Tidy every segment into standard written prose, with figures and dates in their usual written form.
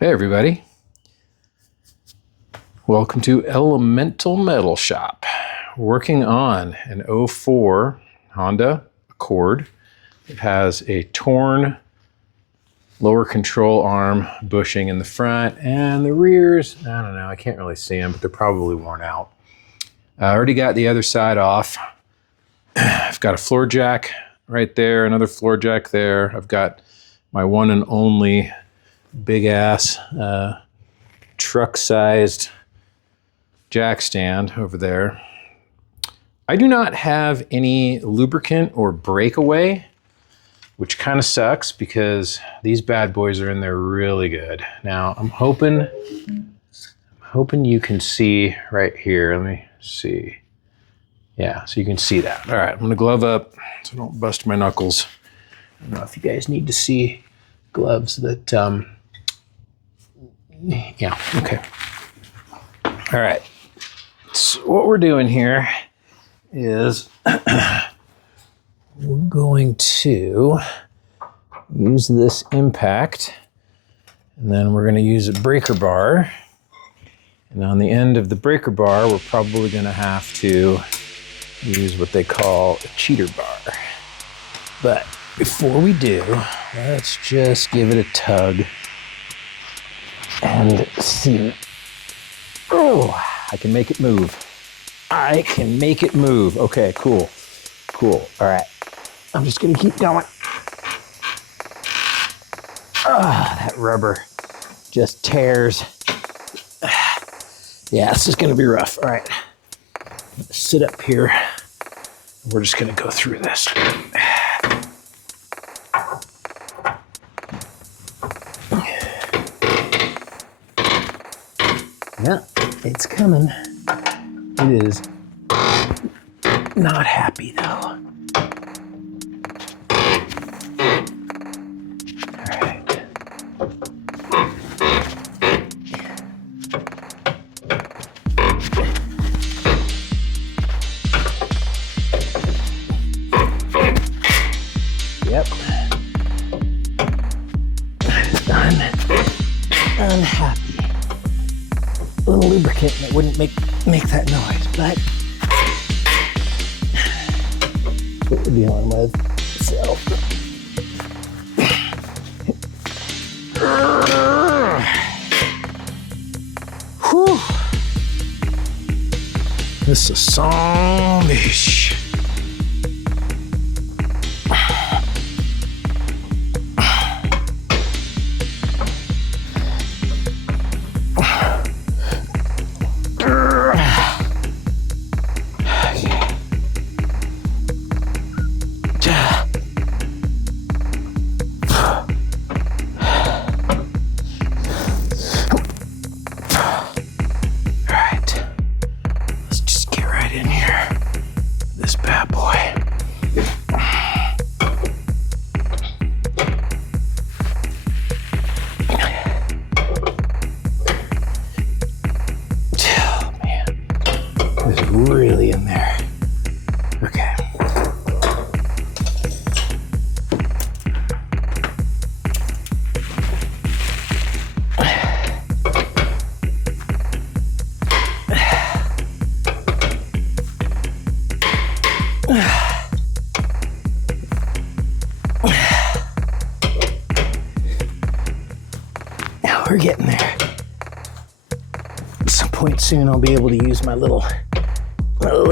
Hey everybody, welcome to Elemental Metal Shop. Working on an '04 Honda Accord. It has a torn lower control arm bushing in the front, and the rears, I don't know, I can't really see them, but they're probably worn out. I already got the other side off. I've got a floor jack right there, another floor jack there. I've got my one and only big ass truck-sized jack stand over there. I do not have any lubricant or breakaway, which kind of sucks because these bad boys are in there really good. Now I'm hoping you can see right here. Let me see. Yeah, so you can see that. All right, I'm gonna glove up so I don't bust my knuckles. I don't know if you guys need to see gloves that, yeah, okay. All right, so what we're doing here is we're going to use this impact, and then we're going to use a breaker bar. And on the end of the breaker bar, we're probably going to have to use what they call a cheater bar. But before we do, let's just give it a tug and see. Oh, I can make it move. I can make it move. Okay, cool. Cool. All right. I'm just going to keep going. Ah, that rubber just tears. Yeah, this is going to be rough. All right. Sit up here. We're just going to go through this. Yeah, it's coming. It is not happy though. All right. Yep. Unhappy. A little lubricant that wouldn't make that noise, but that's what we're dealing with. So whew. This is some ish. Really in there. Okay. Now we're getting there. At some point soon I'll be able to use my little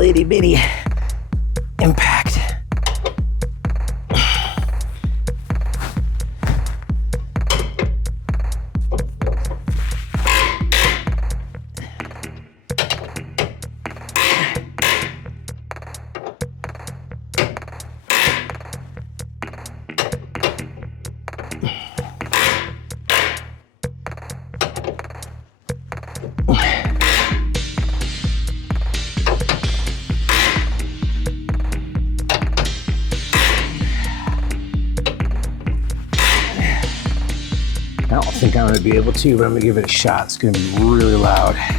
itty bitty impact. I don't think I'm going to be able to, but I'm going to give it a shot. It's going to be really loud. Not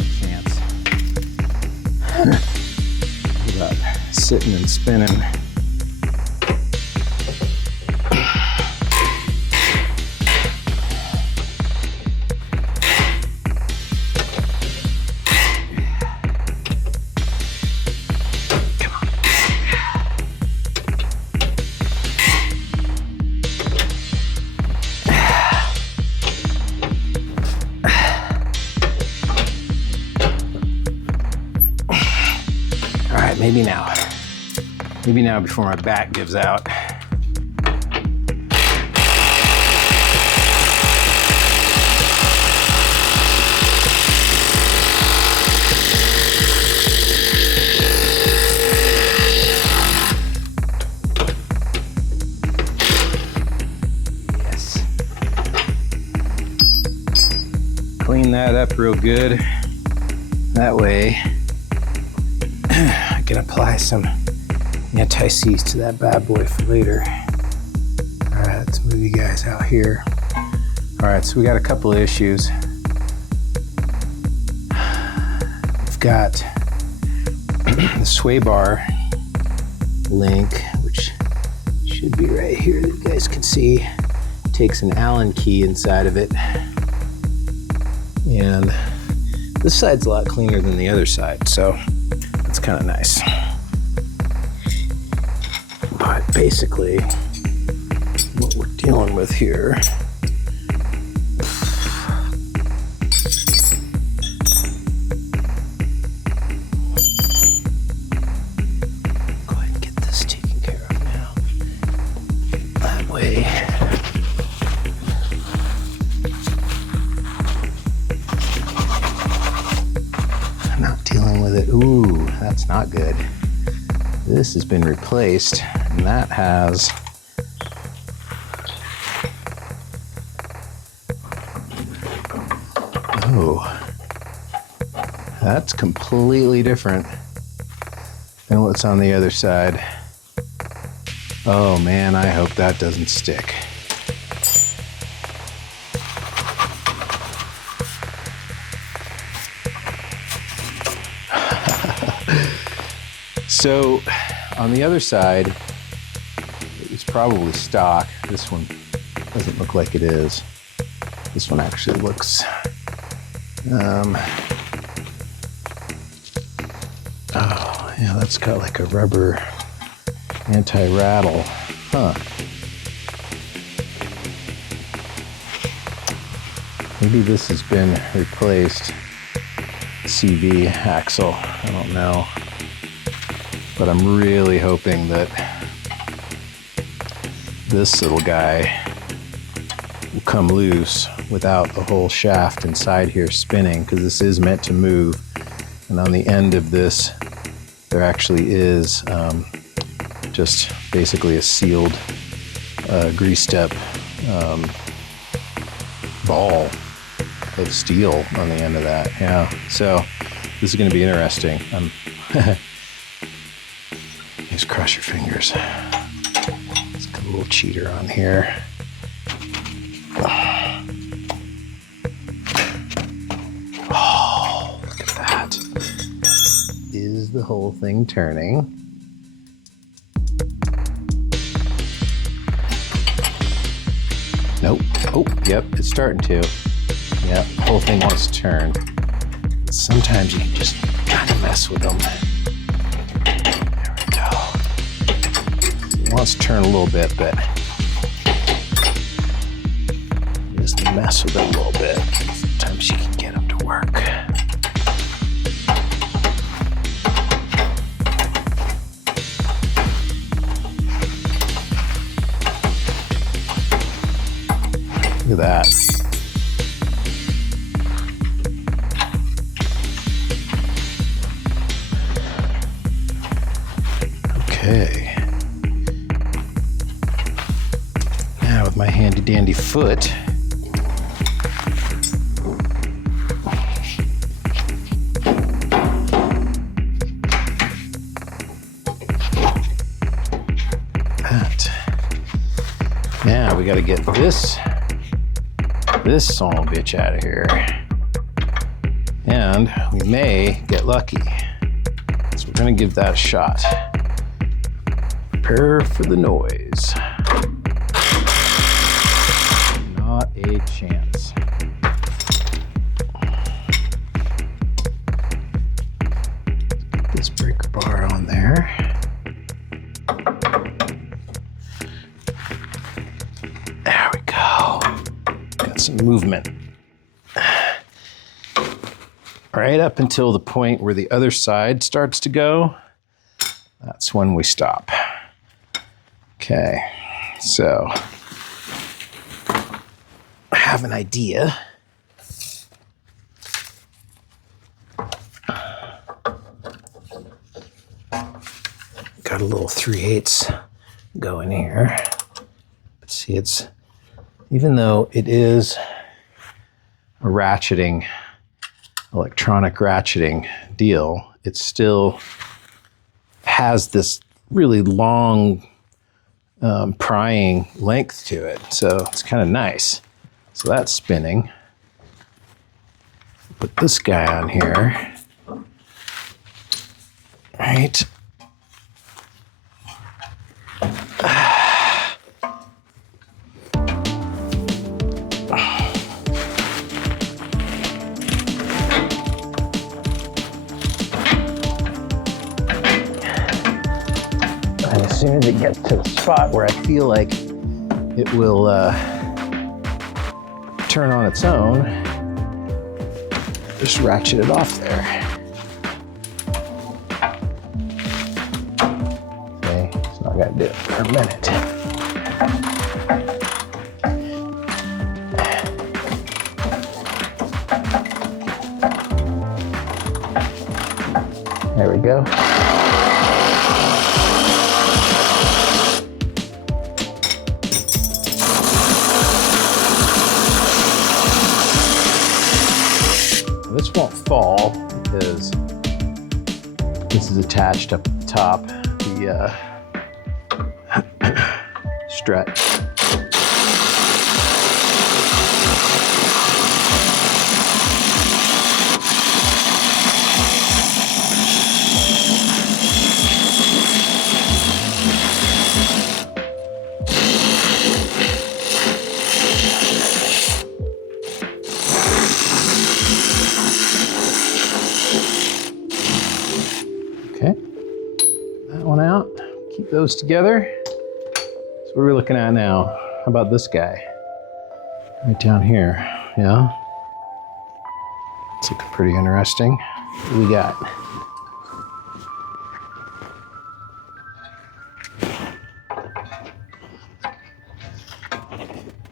a chance. Look at that, sitting and spinning. Maybe now before my back gives out. Yes. Clean that up real good. That way I can apply some anti-seize to that bad boy for later. All right, let's move you guys out here. All right, so we got a couple of issues. We've got the sway bar link, which should be right here that you guys can see. Takes an Allen key inside of it. And this side's a lot cleaner than the other side, so that's kind of nice. But basically, what we're dealing with here go ahead and get this taken care of now. That way I'm not dealing with it. Ooh, that's not good. This has been replaced, and that has that's completely different than what's on the other side. Oh man, I hope that doesn't stick. So on the other side, it's probably stock. This one doesn't look like it is. This one actually looks, oh yeah, that's got like a rubber anti-rattle, huh? Maybe this has been replaced. CV axle, I don't know. But I'm really hoping that this little guy will come loose without the whole shaft inside here spinning, because this is meant to move. And on the end of this, there actually is just basically a sealed greased up ball of steel on the end of that. Yeah, so this is going to be interesting. Just cross your fingers. Let's get a little cheater on here. Oh, look at that. Is the whole thing turning? Nope. Oh, yep, it's starting to. Yep, the whole thing wants to turn. Sometimes you can just kind of mess with them. Wants to turn a little bit, but just mess with it a little bit. Sometimes you can get them to work. Look at that. Okay. My handy dandy foot. That. Now we got to get this son of a bitch out of here. And we may get lucky. So we're going to give that a shot. Prepare for the noise. Not a chance. Get this breaker bar on there. There we go. Got some movement. Right up until the point where the other side starts to go. that's when we stop. Okay, so I have an idea. Got a little 3/8 going here. But see, it's, even though it is a ratcheting, electronic ratcheting deal, it still has this really long prying length to it. So it's kind of nice. So that's spinning. Put this guy on here. Right. And as soon as it gets to the spot where I feel like it will turn on its own, just ratchet it off there. Okay, so I gotta do it for a minute. There we go. This won't fall because this is attached up at the top, the strut. Okay, that one out. Keep those together. So what are we looking at now? How about this guy? Right down here, yeah? It's looking pretty interesting. What do we got?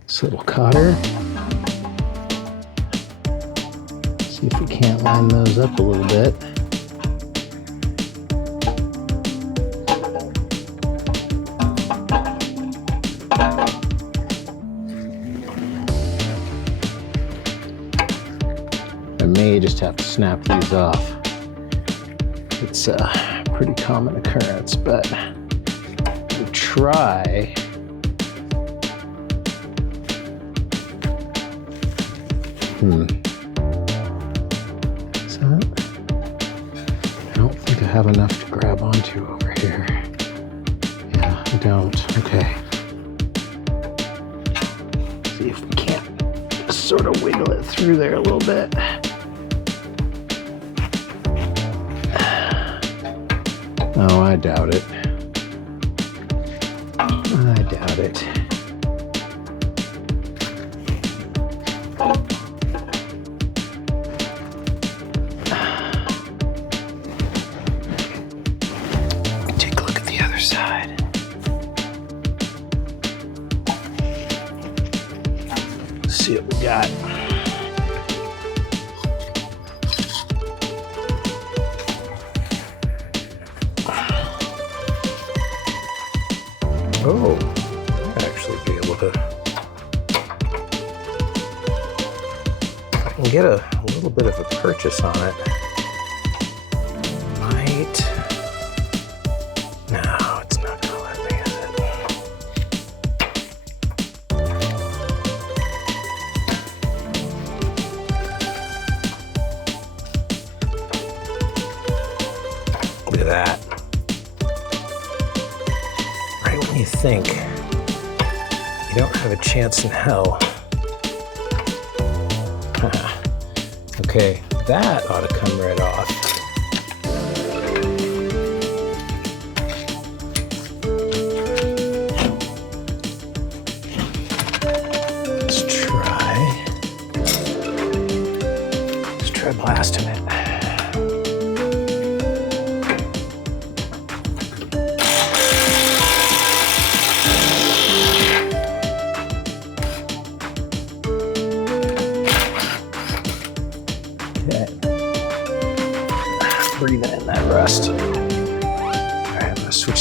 This little cotter. See if we can't line those up a little bit. I may just have to snap these off. It's a pretty common occurrence, but we'll try. Is that? I don't think I have enough to grab onto over here. Yeah, I don't. Okay. See if we can't sort of wiggle it through there a little bit. Oh, I doubt it. I doubt it. Take a look at the other side. Let's see what we got. Oh, I'd actually be able to. I can get a little bit of a purchase on it. Might. No, it's not gonna let me in it. Look at that. You think you don't have a chance in hell. Okay, that ought to come right off. Let's try blasting it.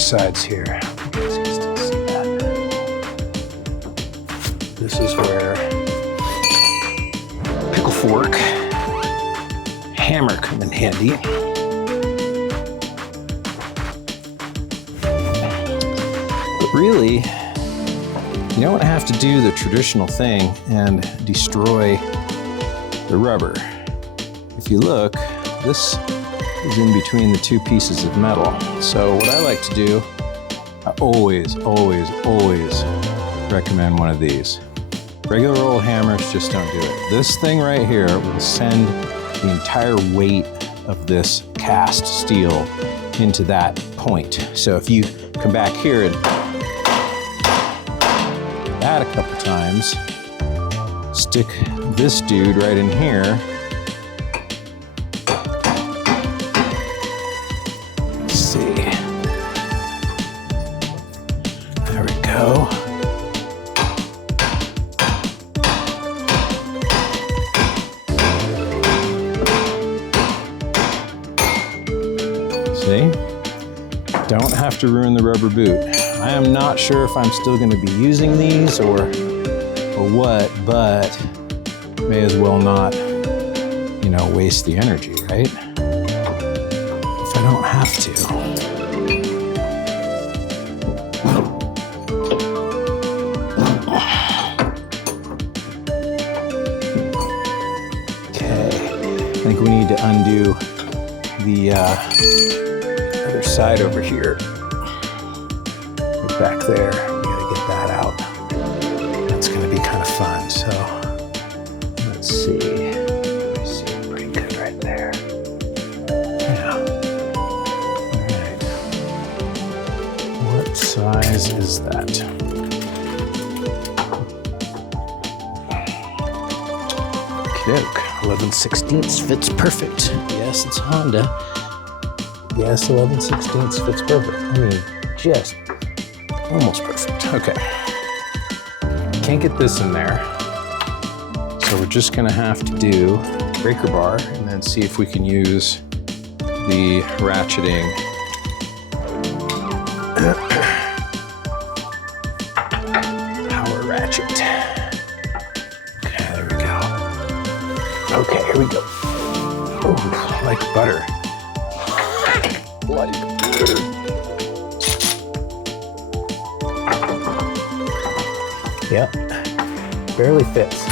sides here. You guys can still see that. This is where pickle fork, hammer come in handy. But really, you don't have to do the traditional thing and destroy the rubber. If you look, this is in between the two pieces of metal. So what I like to do, I always recommend one of these. Regular old hammers just don't do it. This thing right here will send the entire weight of this cast steel into that point. So if you come back here and that a couple times, stick this dude right in here, let's see, there we go. See? Don't have to ruin the rubber boot. I am not sure if I'm still going to be using these or what, but may as well not, you know, waste the energy, right? If I don't have to. Okay, I think we need to undo the other side over here. Right back there, we gotta get that out. That's gonna be kind of fun, so let's see. I see it pretty good right there. Yeah. All right. What size is that? Okey-doke. 11/16 fits perfect. Yes, it's Honda. Yes, 11/16 fits perfect. I mean, just almost perfect. Okay. Can't get this in there. So we're just gonna have to do breaker bar and then see if we can use the ratcheting power ratchet. Okay, there we go. Okay, here we go. Oh, like butter. Like butter. Yep, barely fits.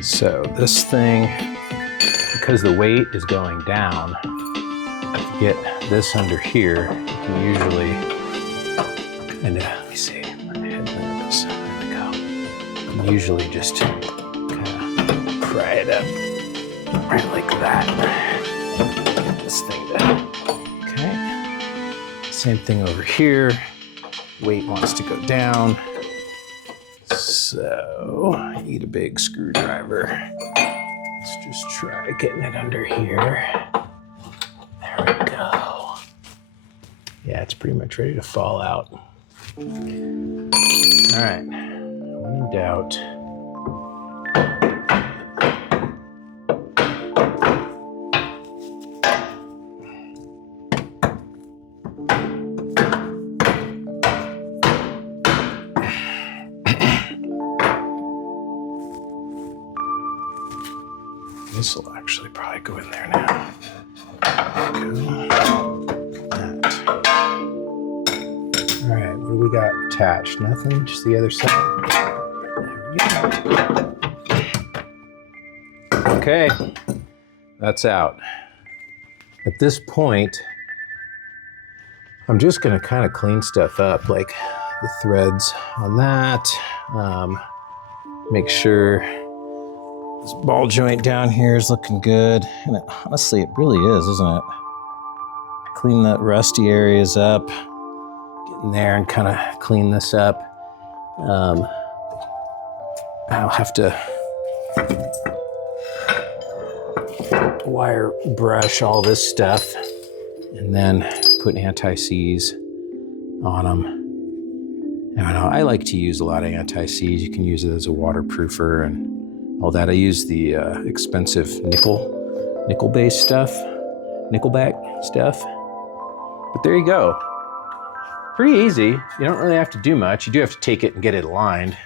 So this thing, because the weight is going down, if you get this under here, you can usually kind of, let me see, my headlamp is, there we go. You can usually just kind of pry it up right like that. Get this thing to, okay. Same thing over here. Weight wants to go down. So, I need a big screwdriver. Let's just try getting it under here. There we go. Yeah, it's pretty much ready to fall out. All right, when in doubt, this will actually probably go in there now. All right, what do we got attached? Nothing, just the other side. There we go. Okay, that's out. At this point, I'm just gonna kind of clean stuff up, like the threads on that. Make sure this ball joint down here is looking good. And honestly, it really is, isn't it? Clean the rusty areas up. Get in there and kind of clean this up. I'll have to wire brush all this stuff and then put anti-seize on them. I don't know, I like to use a lot of anti-seize. You can use it as a waterproofer and all that. I use the expensive nickel-based stuff, nickelback stuff. But there you go. Pretty easy. You don't really have to do much. You do have to take it and get it aligned.